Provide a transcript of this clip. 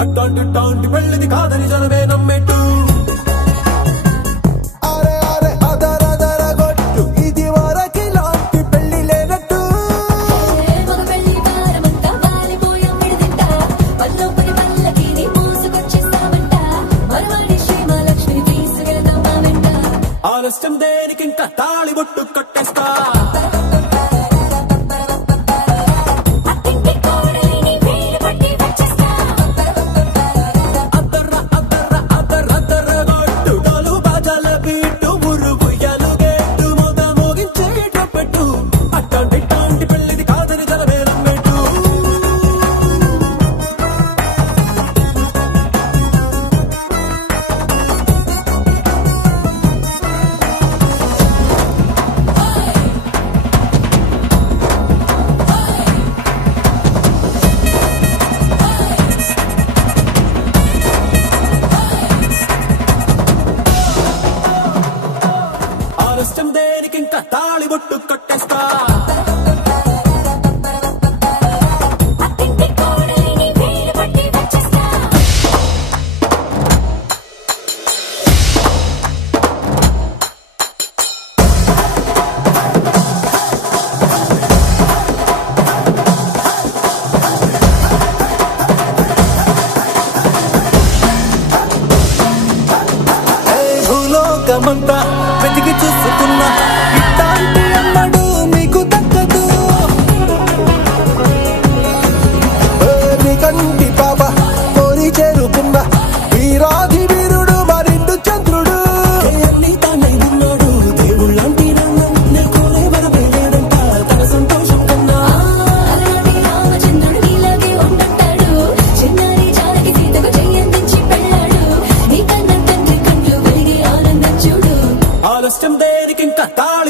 అట్టాంటి పెళ్ళిది కాదని జనమే నమ్మెట్టు అరే అరే అదర గొట్టు ఇది వరకి లాంటి పెళ్లి లేనట్టు మగ పెళ్లి వారమంతా వాలిపోయాం విడిదింట పల్లోపడి పల్లకి నీ మోసుకొచ్చేస్తామంట మరవాడి శ్రీమహాలక్ష్మిని తీసుకెళ్దాం మా వెంట ఆలస్యం దేనికి ఇంకా తాళి బొట్టు కట్టేస్తా ఆలస్యం దేనికి ఇంకా తాళి బొట్టు కట్టేస్తా అత్తింటి కోడలిని వేలు పట్టి వచ్చేస్తా భూలోకమంతా వెతికి చూస్తున్నా ఇట్లాంటి అమ్మడు మీకు దక్కదు నీ కంటి పాప కోరి చేరుకున్నా వీరాధి వీరుడు మరిండు చంద్రుడు అన్ని తానై ఉన్నాడు దేవుళ్ళంటి నన్ను కోరే వరమే లేదంట తన సంతోషం కన్నా అలాంటి రామచంద్రుడు ఇలాగే ఉండంటాడు చిన్నారి జానకి సీతకు చెయ్యందించి పెళ్ళాడు నీ కన్న తండ్రి కండ్లు వెలిగి ఆనందం చూడు ఆలస్యం దేనికి ఇంకా తాళి